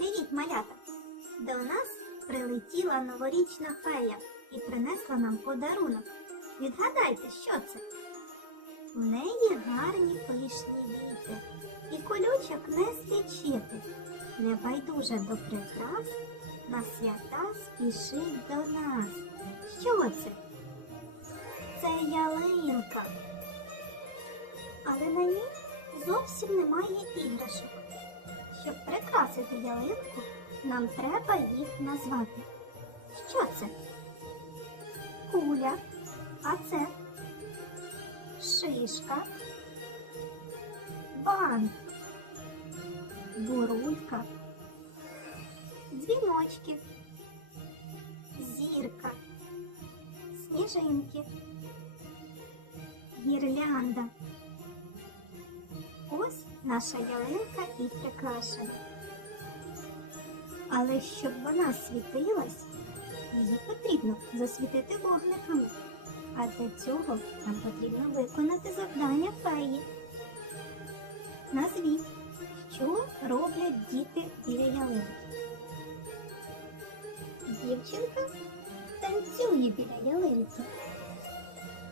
Привіт, малята! До нас прилетіла новорічна фея і принесла нам подарунок. Відгадайте, що це? У неї гарні пишні віти, і колючок не злічити. Небайдуже до прикрас на свята спішить до нас. Що це? Це ялинка. Але на ній зовсім немає іграшок. Щоб прикрасити ялинку, нам треба їх назвати. Що це? Куля, а це? Шишка, бант, бурулька, дзвіночки, зірка, сніжинки, гірлянда. Наша ялинка і прикрашена. Але щоб вона світилась, її потрібно засвітити вогниками. А для цього нам потрібно виконати завдання феї. Назвіть, що роблять діти біля ялинки. Дівчинка танцює біля ялинки.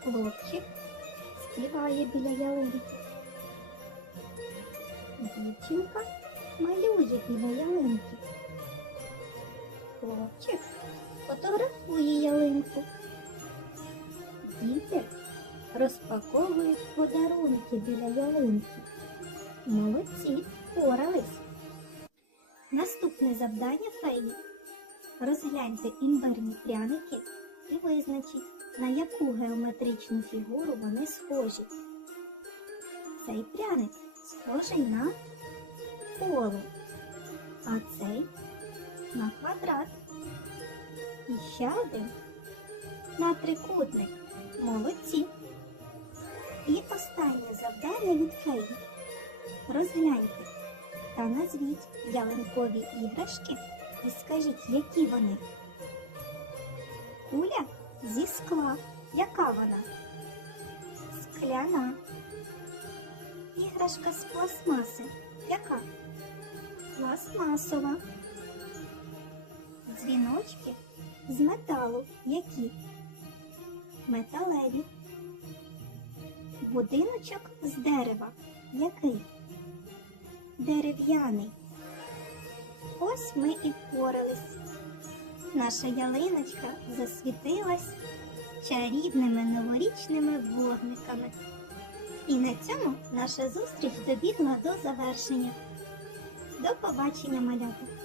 Хлопчик співає біля ялинки. Дівчинка малює біля ялинки. Хлопчик фотографує ялинку. Діти розпаковують подарунки біля ялинки. Молодці, впорались. Наступне завдання феї. Розгляньте імбирні пряники і визначіть, на яку геометричну фігуру вони схожі. Цей пряник схожий на коло, а цей на квадрат. І ще один на трикутник. Молодці. І останнє завдання від феї. Розгляньте та назвіть ялинкові іграшки і скажіть, які вони. Куля зі скла. Яка вона? Скляна. Іграшка з пластмаси. Яка? Пластмасова. Дзвіночки з металу. Які? Металеві. Будиночок з дерева. Який? Дерев'яний. Ось ми і впорались. Наша ялиночка засвітилась чарівними новорічними вогниками. І на цьому наша зустріч добігла до завершення. До побачення, малята!